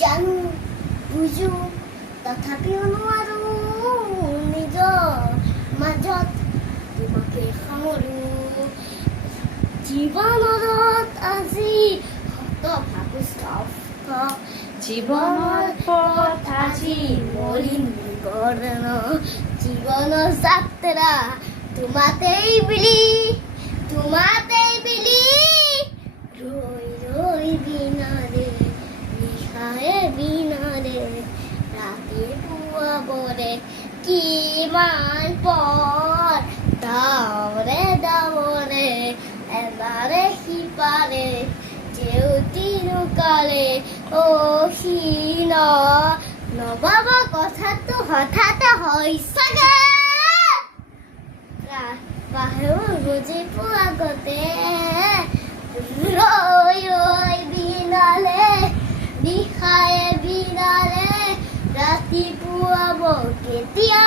জানো বুজো তথাপিও নোৱাৰো নিজৰ মাজত তোমাকে সামৰো জীৱনত আজি ভাবো জীৱনৰ পথ আজি মলিন বৰ্ণ জীৱনৰ যাত্ৰা তোমাতেই বিলি ৰৈ ৰৈ বিনাৰে নিশায়ে বিনাৰে ৰাতিপুৱাবৰে কিমান পথ ডাৱৰে ডাৱৰে এবাৰে সিপাৰে জেউতি নুকালে অসীন নবাবা কথাটো হঠাতে হয় চাগে পাহেও বুজি পোৱা আগতে ৰৈ ৰৈ বিনালে নিশায়ে বিনালে ৰাতিপুৱাব কেতিয়া